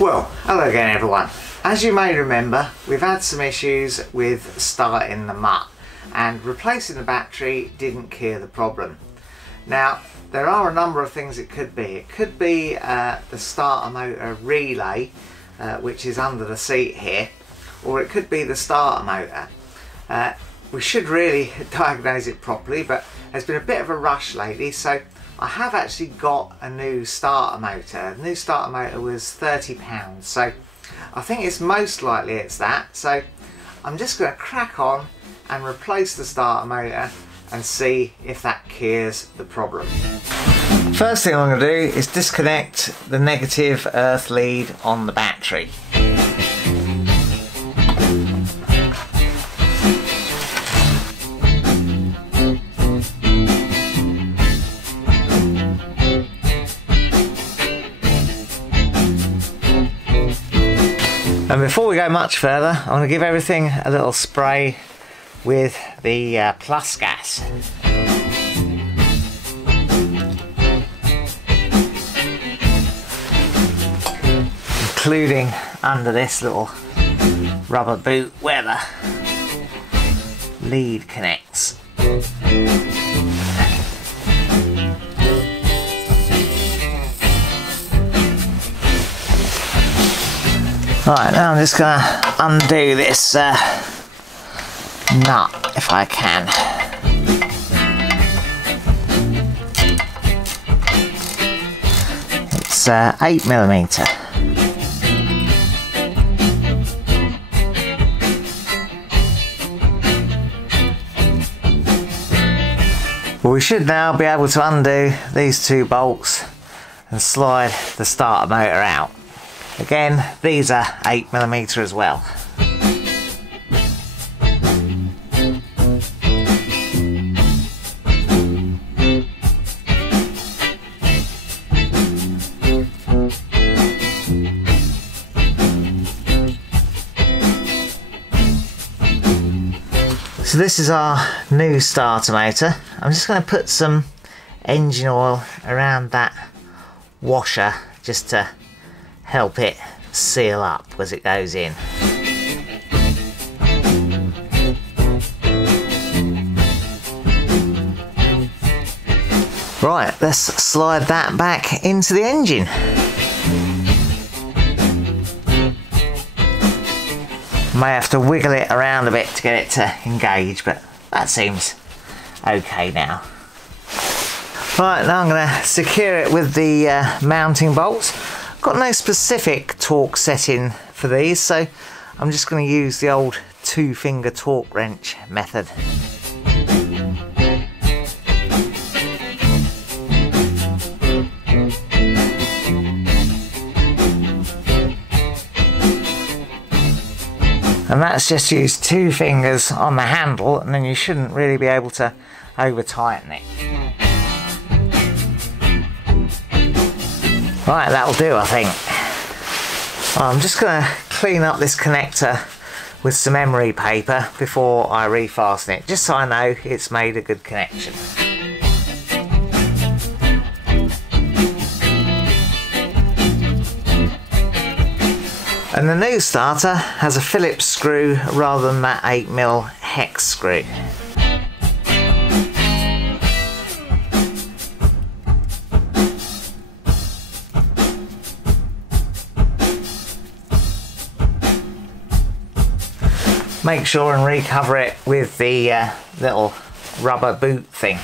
Well, hello again everyone. As you may remember, we've had some issues with starting the Mutt, and replacing the battery didn't cure the problem. Now, there are a number of things it could be. It could be the starter motor relay, which is under the seat here, or it could be the starter motor. We should really diagnose it properly, but there's been a bit of a rush lately, so I have actually got a new starter motor. The new starter motor was £30, so I think it's most likely it's that. So I'm just going to crack on and replace the starter motor and see if that cures the problem. First thing I'm going to do is disconnect the negative earth lead on the battery. And before we go much further, I'm going to give everything a little spray with the plus gas. Including under this little rubber boot where the lead connects. Right, now I'm just going to undo this nut if I can. It's 8mm. Well, we should now be able to undo these two bolts and slide the starter motor out. Again, these are 8mm as well. So this is our new starter motor. I'm just going to put some engine oil around that washer just to help it seal up as it goes in. Right, let's slide that back into the engine. May have to wiggle it around a bit to get it to engage, but that seems okay now. Right, now I'm going to secure it with the mounting bolts. Got no specific torque setting for these, so I'm just going to use the old 2-finger torque wrench method. And that's just use 2 fingers on the handle, and then you shouldn't really be able to over tighten it. Right, that'll do, I think. I'm just going to clean up this connector with some emery paper before I refasten it, just so I know it's made a good connection. And the new starter has a Phillips screw rather than that 8mm hex screw. Make sure and recover it with the little rubber boot thing.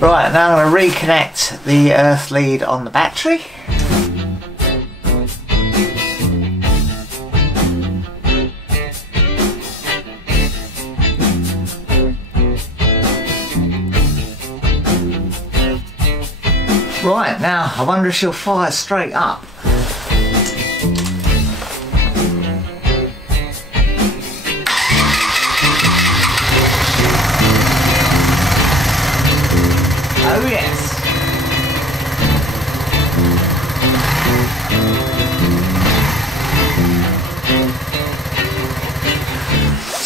Right, now I'm going to reconnect the earth lead on the battery. Right, now I wonder if she'll fire straight up. Oh yes.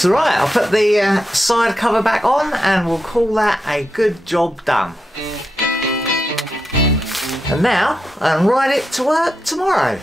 So right, I'll put the side cover back on and we'll call that a good job done. And now I'll ride it to work tomorrow.